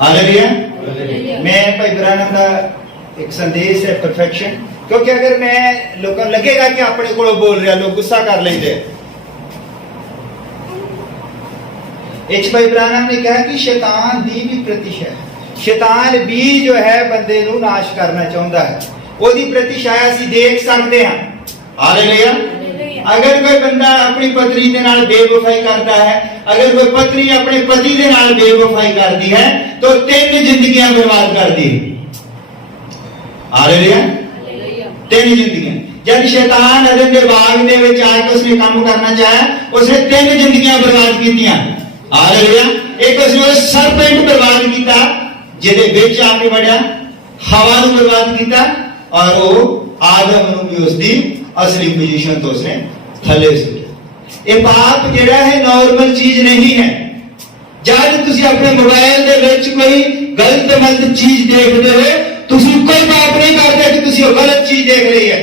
हालेलुया। मैं भाई ब्रानम का एक संदेश है परफेक्शन, क्योंकि अगर मैं लोगों लगेगा कि अपने को बोल रहा, लोग गुस्सा कर लेंगे। एच भाई ब्रानम ने कहा कि शैतान दी भी प्रतिछाया है, शैतान भी जो है बंदे नूं नाश करना चाहता है, ओदी प्रतिछाया असीं देख सकते हैं। हालेलुया। अगर कोई बंदा अपनी पत्नी के नाल बेवफाई करता है, अगर कोई पत्नी अपने पति के नाल बेवफाई करती है तो 3 जिंदगियां बर्बाद कर दी। हालेलुया। 3 जिंदगियां। जब शैतान अदन के बाग दे विच आके उसने काम करना चाहा, उसने 3 जिंदगियां बर्बाद कीतियां। हालेलुया। एक उसने सरपेंट बर्बाद किया जिहदे विच आके वड़िया, हवा नूं बर्बाद किया, और वो आदम नूं भी उसदी असली पोजीशन तो उसने थले सुटिया। ये पाप जेड़ा है नॉर्मल चीज नहीं है। जब तुसी अपने मोबाइल दे विच कोई गलत मलत चीज देखते हो, तुसी कोई पाप नहीं करते कि तुसी गलत चीज देख रही है।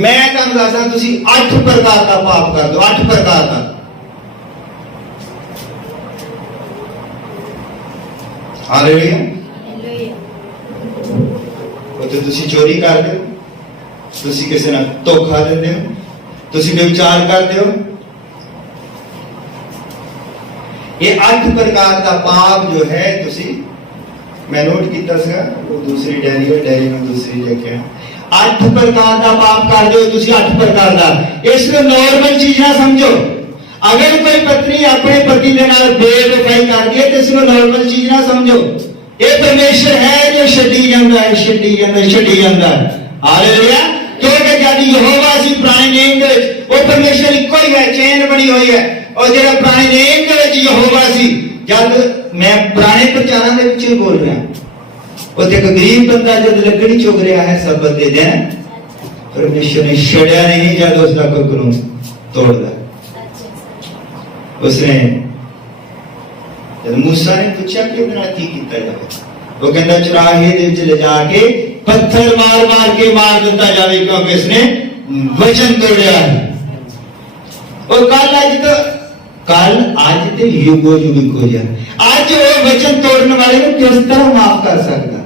मैं तुहानूं दसदा, तुसी 8 प्रकार का पाप कर दो, 8 प्रकार का। हालेलुया। तो तुसी चोरी कर दो, तुसी किसी ने धोखा देते हो, तुसी व्यभिचार करते हो। ये 8 प्रकार का पाप जो है, तुसी मैं नोट किया सीगा, वो दूसरी डायरी में दूसरी लेके 8 प्रकार का पाप कर दो तुसी, 8 प्रकार का। इसको नॉर्मल चीज ना समझो। अगर कोई पत्नी अपने पति के नाल बेवफाई करती है तो इसको नॉर्मल चीज ना समझो। ये परमेश्वर है जो छड्डी जांदा है, छड्डी जांदा है। हालेलुया। क्योंकि जब यहोवा सी पुराने नेम दे विच, वो परमेश्वर इक्को ही है, चेन बनी हुई है। और जेड़ा पुराने नेम दे विच यहोवा सी, जब मैं पुराने प्रचारां दे विच बोल रहा, उत्थे एक गरीब बंदा जब लकड़ी चुग रहा है सब्बत दे दिन, परमेश्वर ने छड्या नहीं जब उसका कोई कानून तोड़दा। उसने जब मूसा ने पूछा कि उन्होंने की कीता जावे, वो कहता चुराहे दे विच ले जाके पत्थर मार मार के मार दिता जावे, क्योंकि इसने वचन तोड़या है। और कल अज तो युगो युग इको जिहा अज वो वचन तोड़ने वाले को किस तरह माफ कर सकता।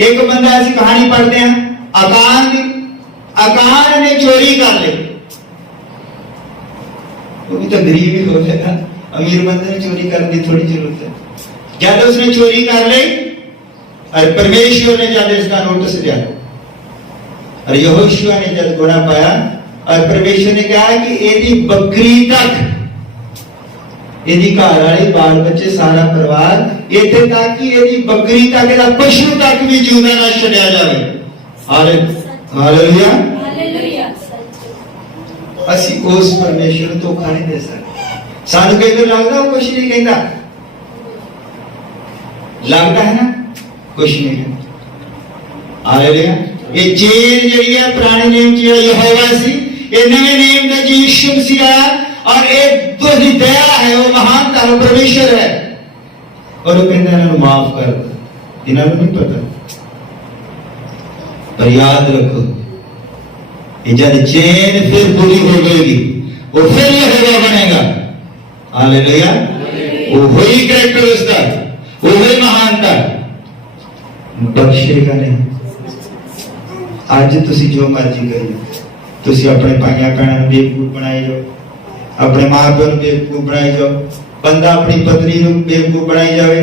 एक बंदा ऐसी कहानी पढ़ते हैं, अकान ने चोरी कर ली, वो भी तो गरीब ही हो जाएगा, अमीर बंदे ने चोरी करने की थोड़ी जरूरत है। जब उसने चोरी कर ली और परमेश्वर ने जब इसका नोटिस लिया और यहोशुआ ने जब गुना पाया और परमेश्वर ने कहा कि यदि बकरी तक, यदि घर वाले बाल बच्चे सारा परिवार इतने तक कि यदि बकरी तक या पशु तक भी जिंदा ना छड़िया जाए। हालेलुया। असी उस परमेश्वर तो धोखा नहीं दे सकते। सानू कई बार लगता वो कुछ नहीं कहता, लगता है ना कुछ नहीं है। हालेलुया। ये चेन जड़ी है पुराने नियम च यहोवा सी, ये नवे नियम में यीशु मसीह आया और एक तो दया है, वो महान था, वो परमेश्वर है और वो कहता है माफ कर दो। इन्होंने नहीं पता, पर याद रखो जब चेन फिर पूरी हो गएगी वो फिर यहोवा बनेगा। हालेलुया। वो वही कैरेक्टर उसका, वो वही महानता, बख्शेगा नहीं। आज तुसी जो मर्जी करिए, तुसी अपने भाइयों भैनों बेवकूफ बनाई जाओ, अपने मां प्यो बेवकूफ बनाई जाओ, बंदा अपनी पत्नी बेवकूफ बनाई जाए,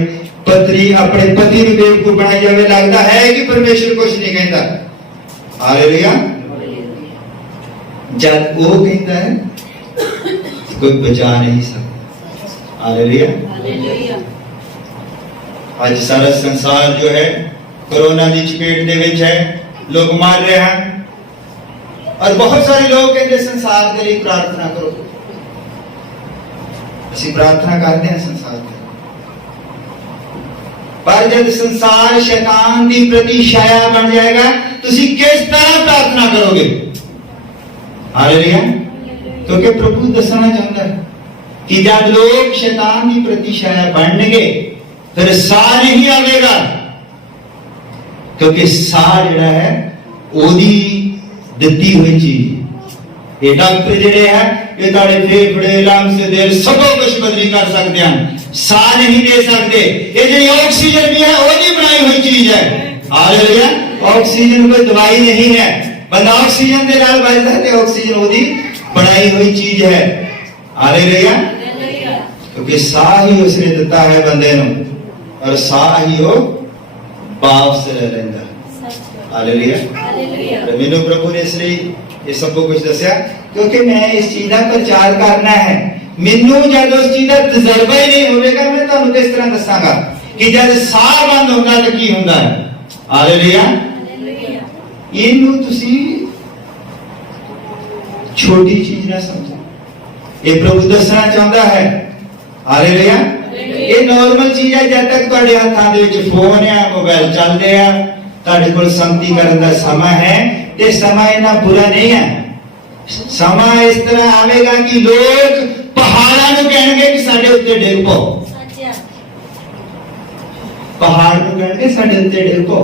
पत्नी अपने पति बेवकूफ बनाई जाए, लगता है कि परमेश्वर कुछ नहीं कहता। हालेलुया। जब वो कहता है कोई बचा नहीं सकता। हालेलुया। आज सारा संसार जो है कोरोना की चपेट दे विच है, लोग मार रहे हैं और बहुत सारे लोग कहते संसार के लिए प्रार्थना करो। ਅਸੀਂ प्रार्थना करते हैं संसार के, पर जब संसार शैतान की प्रति छाया बन जाएगा तो किस तरह प्रार्थना करोगे। हालेलुया। क्योंकि प्रभु दसना चाहता है कि जब लोग शैतान की प्रति छाया बनने फिर साह नहीं आवेगा, क्योंकि साह जिहड़ा है ओदी दित्ती हुई चीज। ये डॉक्टर जिहड़े हैं ये ताड़े फेफड़े लंग्स दिल सब कुछ बदली कर सकते हैं, साह नहीं दे सकते। ये जो ऑक्सीजन भी है ओदी बनाई हुई चीज है। हालेलुया। ऑक्सीजन कोई दवाई नहीं है, बंदा ऑक्सीजन दे नाल बचदा है ते ऑक्सीजन ओदी बनाई हुई चीज है। हालेलुया। क्योंकि साह ही उसने दिता है बंदे नूं और साह ही वो पाप से रह लेंदा। हालेलुया। मैनू प्रभु ने इसलिए ये सब कुछ दसिया क्योंकि मैं इस चीज का प्रचार करना है। मैनू जब उस चीज का तजर्बा ही नहीं होगा मैं तुहानू किस तरह दसांगा कि जब साह बंद होगा तो की होंदा है। हालेलुया। इनू तुसी छोटी चीज ना समझो, ये प्रभु दसना चाहता है। हालेलुया। ये नॉर्मल चीज है। जब तक तुहाडे हत्थां दे विच फोन है, मोबाइल चलदे आ, तुहाडे कोल संगति करन दा समा है ते समा इना बुरा नहीं है। समा इस तरह आवेगा कि लोग पहाड़ां नूं कहणगे कि साडे उत्ते डिग पो, पहाड़ नूं कहणगे साडे उत्ते डिग पो।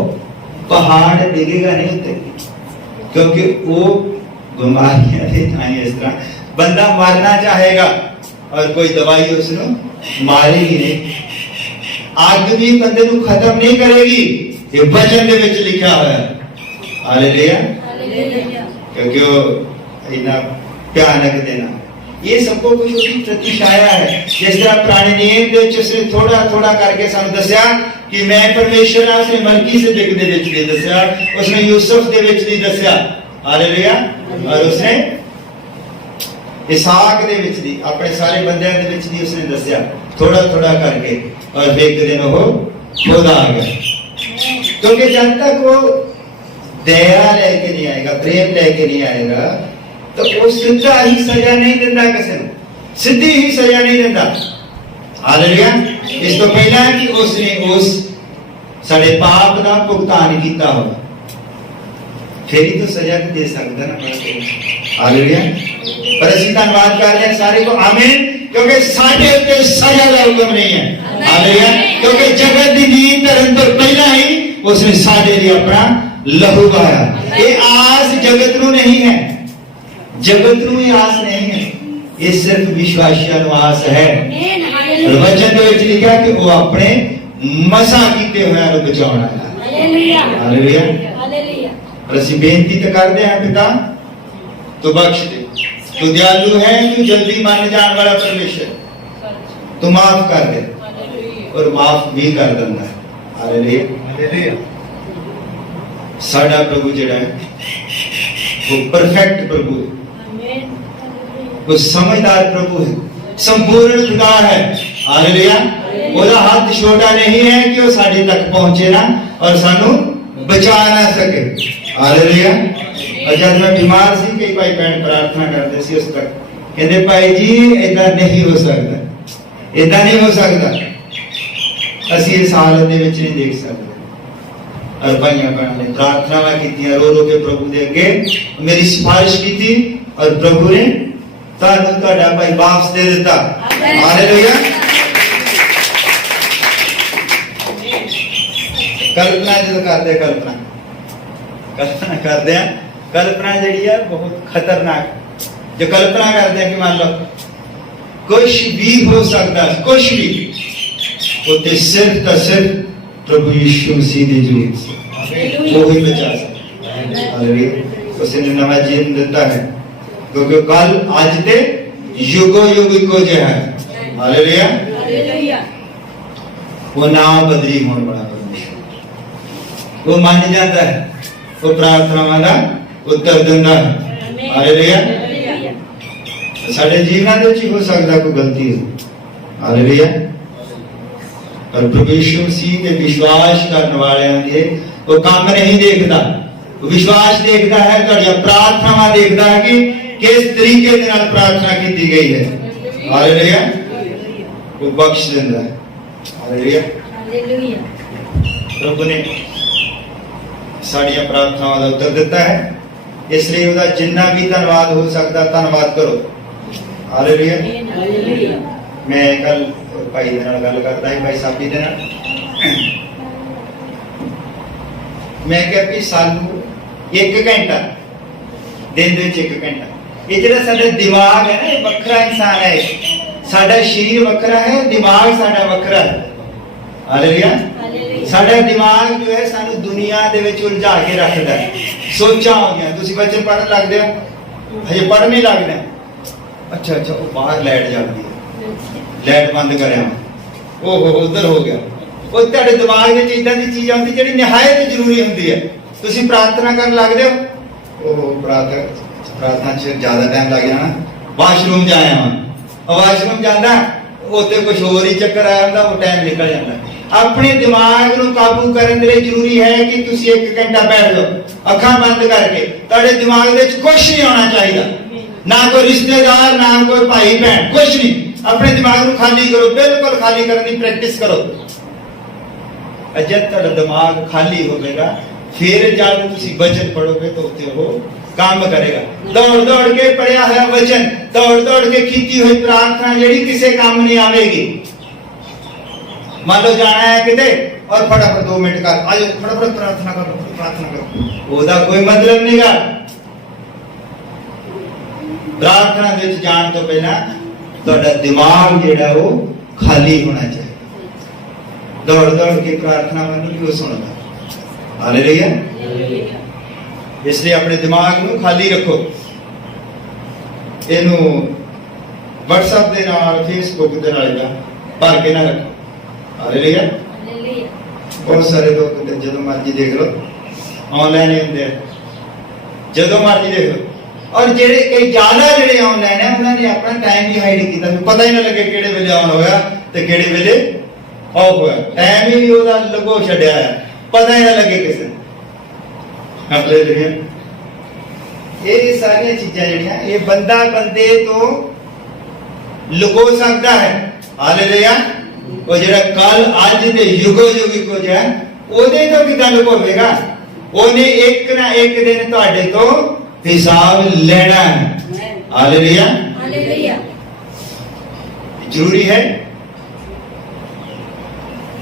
पहाड़ डिगेगा नहीं उत्ते, क्योंकि वो बीमारियां दे ताई इस तरह बंदा मरना चाहेगा और कोई दवाई उसनूं मारेगी नहीं। आग भी बंदे नूं खत्म नहीं करेगी, ये वचन दे विच लिखा हुआ है। हालेलुया। क्योंकि वो इतना भयानक देना ये सबको कुछ उसकी प्रतिछाया है। जिस तरह पुराने नियम दे विच उसने थोड़ा थोड़ा करके सानू दस्या कि मैं परमेश्वर आ, उसने मलकी से दे विच भी दस्या, उसने यूसुफ दे विच भी दस्या। हालेलुया। और उसने इसहाक दे विच दी अपने सारे बंदियां दे विच दी उसने दस्या थोड़ा थोड़ा करके, और फिर एक दिन वो खुद आ गया। क्योंकि जब तक वो दया लेके नहीं आएगा, प्रेम लेके नहीं आएगा, तो वो सीधा ही सजा नहीं देता, किसी को सीधी ही सजा नहीं देता। हालेलुया। इस तो पहला कि उसने उस साडे पाप का भुगतान किया हो, फिर ही तो सजा भी दे सकता ना। हालेलुया। पर ਅਸੀਂ धन्यवाद कर रहे हैं सारे को, आमीन। क्योंकि साडे उत्ते सजा का हुक्म नहीं है। हालेलुया। क्योंकि जगत की नींव धरन तो पहला ही उसने साडे लिए अपना लहू बहाया। ये आस जगत नूं नहीं है, जगत ਨੂੰ ਇਹ ਆਸ ਨਹੀਂ ਹੈ, ਇਹ ਸਿਰਫ ਵਿਸ਼ਵਾਸੀਆਂ ਨੂੰ ਆਸ ਹੈ। ਔਰ ਵਚਨ ਦੇ ਵਿੱਚ ਲਿਖਿਆ ਕਿ ਉਹ ਆਪਣੇ ਮਸਾ ਕੀਤੇ ਹੋਇਆਂ ਨੂੰ ਬਚਾਉਣਾ ਹੈ। Hallelujah hallelujah. और ਅਸੀਂ ਬੇਨਤੀ ਤਾਂ ਕਰਦੇ ਹਾਂ ਪਿਤਾ ਤੂੰ ਬਖਸ਼ ਦੇ, ਤੂੰ ਦਿਆਲੂ ਹੈ, ਤੂੰ ਜਲਦੀ ਮੰਨ ਜਾਣ ਵਾਲਾ ਪਰਮੇਸ਼ਰ, ਤੂੰ ਮਾਫ ਕਰ ਦੇ और माफ भी कर देता है। Hallelujah hallelujah. साडा प्रभु जिहड़ा है वो परफेक्ट प्रभु है, वो समझदार प्रभु है, संपूर्ण खुदा है। हालेलुया। ਉਹਦਾ ਹੱਥ ਛੋਟਾ नहीं है कि वो साडे तक पहुंचे ना और सानू बचा ना सके। हालेलुया। और जब मैं बीमार सी, कई भाई बहन प्रार्थना करते सी उस तक कहते भाई जी इदा नहीं हो सकता, इदा नहीं हो सकता, ਅਸੀਂ ਇਸ ਹਾਲਤ ਦੇ ਵਿੱਚ ਨਹੀਂ ਦੇਖ ਸਕਦੇ। ਔਰ ਭਾਈਆਂ ਭੈਣਾਂ ਨੇ ਪ੍ਰਾਰਥਨਾਵਾਂ ਕੀਤੀਆਂ, ਰੋ ਰੋ ਕੇ ਪ੍ਰਭੂ ਦੇ ਅੱਗੇ ਮੇਰੀ ਸਿਫਾਰਿਸ਼ ਕੀਤੀ ਔਰ ਪ੍ਰਭੂ ਨੇ ਤੁਹਾਨੂੰ ਤੁਹਾਡਾ ਭਾਈ ਵਾਪਸ ਦੇ ਦਿੱਤਾ। ਹਾਲੇਲੂਇਆ। ਕਲਪਨਾ ਜਦੋਂ ਕਰਦੇ ਕਰਦੇ ਆ, ਕਲਪਨਾ ਜਿਹੜੀ ਆ ਬਹੁਤ ਖਤਰਨਾਕ। ਜੋ ਕਲਪਨਾ ਕਰਦੇ ਆ ਕਿ ਮੰਨ ਲਓ ਕੁਝ ਵੀ ਹੋ ਸਕਦਾ, ਕੁਝ ਵੀ, उते सिर्फ का सिर्फ प्रभु यीशु मसीह की जरूरत से वो ही बचा सकता है। हालेलुया। उसने नवा जीवन देता है क्योंकि कल आज ते युगो युग को जो है। Hallelujah hallelujah. वो नाम बदली होने वाला परमेश्वर, वो मान जाता है, वो प्रार्थना का उत्तर देता है। हालेलुया। साडे जीवन में हो सकता कोई गलती हो। हालेलुया। और प्रभु यीशु मसीह के विश्वास करने वाले होंगे वो काम नहीं देखता, वो विश्वास देखता है, तो प्रार्थना देखता है कि किस तरीके के नाल प्रार्थना की गई है। हालेलुया। वो बख्श देता है। Hallelujah hallelujah. प्रभु ने साड़ियां प्रार्थनावां दा उत्तर दिता है, इसलिए उसका जिन्ना भी धन्यवाद हो सकता धन्यवाद करो। Hallelujah hallelujah. मैं कल भाई दे नाल गल करदा है, भाई साबी दे नाल, मैं कहा कि सानू 1 घंटा दिन दे विच 1 घंटा, ये जिहड़ा साडा दिमाग है ना, ये वखरा इंसान है, साडा शरीर वखरा है, दिमाग साडा वखरा है। हालेलुया। साडा दिमाग जो है सानू दुनिया दे विच उलझा के रखदा है, सोचा हो गया। तुसीं बच्चे पढ़न लगदे हो, हजे पढ़ नहीं लगदे, अच्छा अच्छा वो बाहर लाइट जलदी है, लाइट बंद करें, ओहो उधर हो गया, वो तेरे दिमाग में इदां दी चीज आती जिहड़ी निहायत जरूरी होंदी है। तुसीं प्रार्थना करन लगदे हो, ओहो प्रार्थना च ज्यादा टाइम लग जाना, वाशरूम जाया हां, वाशरूम जांदा उत्ते कुछ होर ही चक्कर आया हुंदा, वो टाइम निकल जाता। अपने दिमाग नूं काबू करन दे लई जरूरी है कि तुसीं 1 घंटा बैठ जाओ अखां बंद करके, तुहाडे दिमाग दे विच कुछ नहीं होना चाहिए, ना कोई रिश्तेदार, ना कोई भाई बहन, कुछ नहीं। अपने दिमाग को खाली करो, बिल्कुल खाली करने की प्रैक्टिस करो। जब तेरा दिमाग खाली होगा फिर जब तुम वचन पढ़ोगे तो वो काम करेगा। दौड़ दौड़ के पढ़िया हुआ वचन, दौड़ दौड़ के की हुई प्रार्थना जी किसी काम नहीं आएगी। मान लो जाना है किते और फटाफट 2 मिनट कर आज फटाफट प्रार्थना करो, ओदा कोई मतलब नहीं गा। प्रार्थना विच जाण तो पहला ਤੁਹਾਡਾ ਦਿਮਾਗ ਜਿਹੜਾ ਉਹ ਖਾਲੀ ਹੋਣਾ ਚਾਹੀਦਾ। ਦੌੜ ਦੌੜ ਕੇ ਪ੍ਰਾਰਥਨਾਵਾਂ ਨੂੰ ਕਿਉਂ ਸੁਣਦਾ। ਹਾਲੇਲੂਇਆ। ਇਸ ਲਈ ਆਪਣੇ ਦਿਮਾਗ ਨੂੰ ਖਾਲੀ ਰੱਖੋ, ਇਹਨੂੰ WhatsApp ਦੇ ਨਾਲ Facebook ਦੇ ਨਾਲ ਭਰ ਕੇ ਨਾ ਰੱਖੋ। ਹਾਲੇਲੂਇਆ। ਬਹੁਤ ਸਾਰੇ ਲੋਕ ਜਦੋਂ ਮਰਜ਼ੀ ਦੇਖ ਲਓ ਆਨਲਾਈਨ ਹੀ ਹੁੰਦੇ ਆ, ਜਦੋਂ ਮਰਜ਼ੀ ਦੇਖ ਲਓ। और जेड़े कई ज्यादा जेड़े ऑनलाइन है उन्होंने अपना टाइम भी हाइड किया, पता ही ना लगे केड़े वेले ऑन होया ते केड़े वेले ऑफ होया, टाइम ही ओदा लगो छड्या है, पता ही ना लगे किसे। हालेलुया। ये सारी चीजें जेड़ियां ये बंदा बंदे तो लुको सकता है। हालेलुया। वो जेड़ा कल आज दे युगो युगी को जो है ओदे तो किदां लुकोवेगा, ओने एक ना एक दिन तुहाडे तो हिसाब लेना है। Hallelujah hallelujah. जरूरी है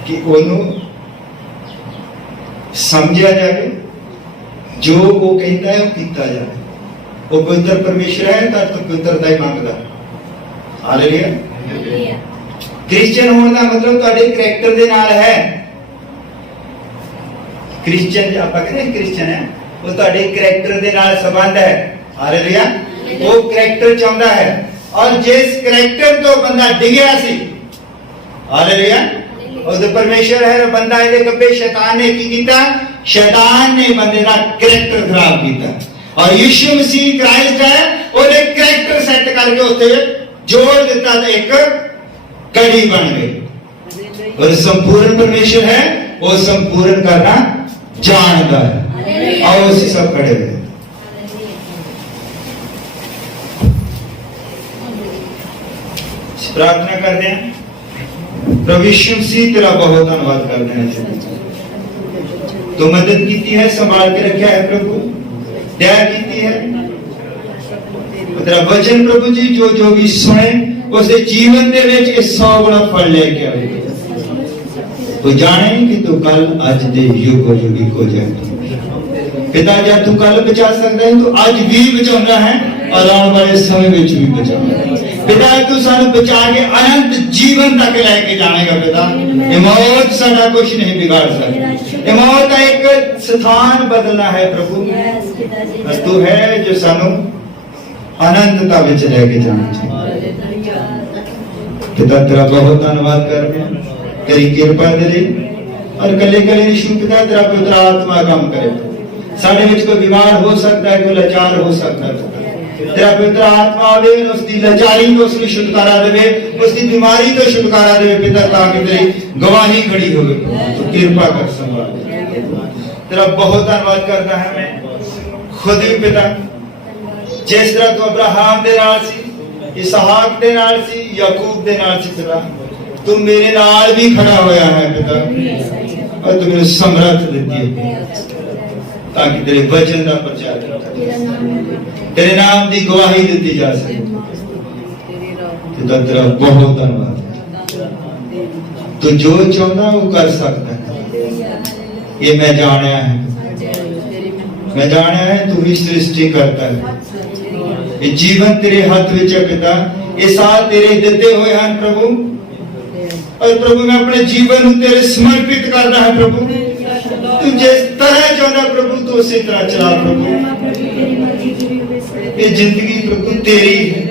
कि ओनू समझा जाए, जो वो कहता है वो कीता जाए। ਉਹ ਪਵਿੱਤਰ ਪਰਮੇਸ਼ਰ ਹੈ ਤਾਂ ਤੂੰ ਪਵਿੱਤਰਤਾ ਹੀ ਮੰਗਦਾ। ਹਾਲੇਲੂਇਆ। ਕ੍ਰਿਸਚੀਅਨ ਹੋਣ ਦਾ ਮਤਲਬ ਤੁਹਾਡੇ ਕਰੈਕਟਰ ਦੇ ਨਾਲ ਹੈ। ਕ੍ਰਿਸਚੀਅਨ ਆਪਾਂ ਕਹਿੰਦੇ ਕ੍ਰਿਸਚੀਅਨ ਹੈ, ਉਹ ਤੁਹਾਡੇ ਕਰੈਕਟਰ ਦੇ ਨਾਲ ਸੰਬੰਧ ਹੈ। ਹਾਲੇਲੂਇਆ। ਉਹ ਕਰੈਕਟਰ ਚਾਹੁੰਦਾ ਹੈ, ਔਰ ਜਿਸ ਕਰੈਕਟਰ ਤੋਂ ਬੰਦਾ ਡਿਗਿਆ ਸੀ, ਹਾਲੇਲੂਇਆ, ਉਹਦੇ ਪਰਮੇਸ਼ਰ ਹੈ ਬੰਦਾ ਇਹਦੇ ਗੱਬੇ ਸ਼ੈਤਾਨ ਨੇ ਕੀ ਕੀਤਾ? शैतान ने बंदे का करैक्टर खराब किया और यीशु मसीह क्राइस्ट है ਉਹਨੇ करैक्टर सेट करके ਉੱਤੇ जोड़ दिता तो एक कड़ी बन गई। और संपूर्ण परमेश्वर है, वो संपूर्ण करना जानता है। आओ उसी सब खड़े हुए प्रार्थना करते हैं। प्रभु यीशु मसीह तेरा बहुत धन्यवाद करते हैं, तो मदद की है, संभाल के रखा है प्रभु, दया की है। तेरा वचन प्रभु जी जो जो भी सुने उसके जीवन दे विच 100 गुना फल लेके आवे। तो जाने कि तू कल अज दे युग युगी को जाए पिता, जब तू कल बचा सकता है तो अज भी बचाना है और आने वाले समय में भी बचाना है। पिता तू सानू बचा के अनंत जीवन तक लेके जाएगा पिता। ये मौत साडा कुछ नहीं बिगाड़ सकती, ये मौत का एक स्थान बदलना है प्रभु। और तू है जो सानू अनंतता विच लेके जाना चाहिए। पिता तेरा बहुत धन्यवाद करते हैं, तेरी कृपा दे दे और कले कले यीशु पिता तेरा पवित्र आत्मा काम करे। साडे विच कोई बीमार हो सकता है, कोई लाचार हो सकता है, तेरा पवित्र आत्मा आवे, उसकी लाचारी तो उसकी छुटकारा देवे, उसकी बीमारी तो छुटकारा देवे पिता, ताकि तेरी गवाही खड़ी हो। तो कृपा कर संभाल। तेरा बहुत धन्यवाद करता है मैं खुद भी पिता, जिस तरह तू अब्राहम दे नाल सी, इसहाक दे नाल सी, याकूब दे नाल सी पिता, तू मेरे नाल भी खड़ा होया है पिता, और तू मेरे समर्थ देती है ताकि तेरे वचन का प्रचार तेरे नाम की गवाही दी जा सके। तेरा बहुत धन्यवाद। तो जो चाहता वो कर सकता है, ये मैं जाना है, मैं जाना है तू ही सृष्टि करता है। ये जीवन तेरे हाथ में है पिता, ये साथ तेरे दिते हुए हैं प्रभु, और प्रभु मैं अपने जीवन को तेरे समर्पित करना है प्रभु। तू जिस तरह चाहता प्रभु तो उसी तरह चला प्रभु। ये जिंदगी प्रभु तेरी है,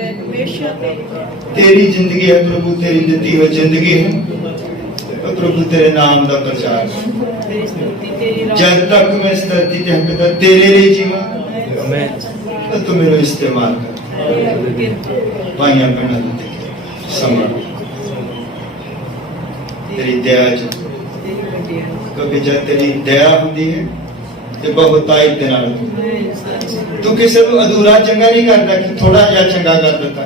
तेरी जिंदगी है प्रभु, तेरी दी हुई जिंदगी है तो प्रभु तेरे नाम का प्रचार। जब तक मैं इस धरती पे पिता तेरे लिए जीवा तो तू मेरा इस्तेमाल कर। भाइयां बहना संभाल तेरी दया, क्योंकि जब तेरी दया होती है तो बहुताई दे नाल तू किसी को अधूरा चंगा नहीं करता कि थोड़ा जिहा चंगा कर देता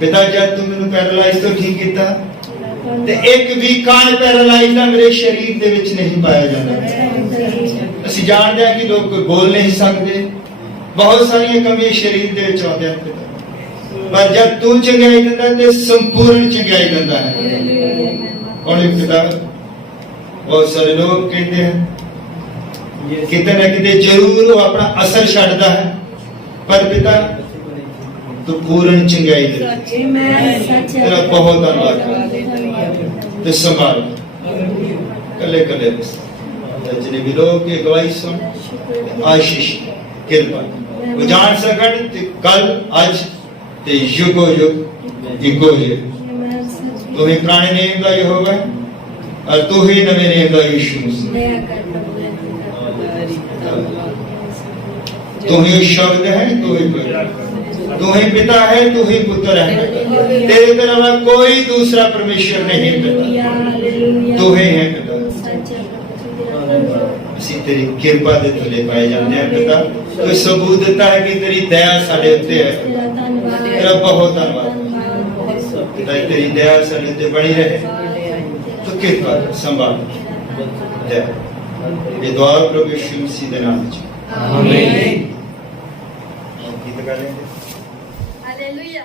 पिता। जब तू मैनू पैरालाइज तो ठीक किया ते एक भी कान पैरालाइज ना मेरे शरीर दे विच नहीं पाया जाता। असीं जानते हैं कि लोग कोई बोल नहीं सकते, बहुत सारी कमियां शरीर दे विच आउंदियां पिता, पर जब तू चंगाई दिंदा ते संपूर्ण चंगाई दिंदा है। और पिता बहुत सारे लोग कहते हैं किते ना किते जरूर वो अपना असर छड्डदा है, पर पिता तू पूर्ण चंगाई दे। तेरा बहुत धन्यवाद। तो संभाल कले कले जिन्हें भी लोग की गवाही सुन आशीष कृपा वो जान सकन ते कल आज ते युगो युग इको युग तू ही पुराने नेम का यहोवा और तू ही नवे नेम का यीशु मसीह। तू ही शब्द है, तू ही तू ही पिता है, तू ही पुत्र है, तेरे तरह कोई दूसरा परमेश्वर नहीं पिता, तू ही है पिता। इसी तेरी कृपा दे तले पाए जाते हैं पिता। कोई सबूत देता है कि तेरी दया साढ़े उत्ते है। तेरा बहुत धन्यवाद पिता, तेरी दया साढ़े उत्ते बनी रहे। तो कृपा संभाल दया, ये दुआ प्रभु यीशु मसीह के नाम में आमीन। गीत गा लेंगे। हालेलुया।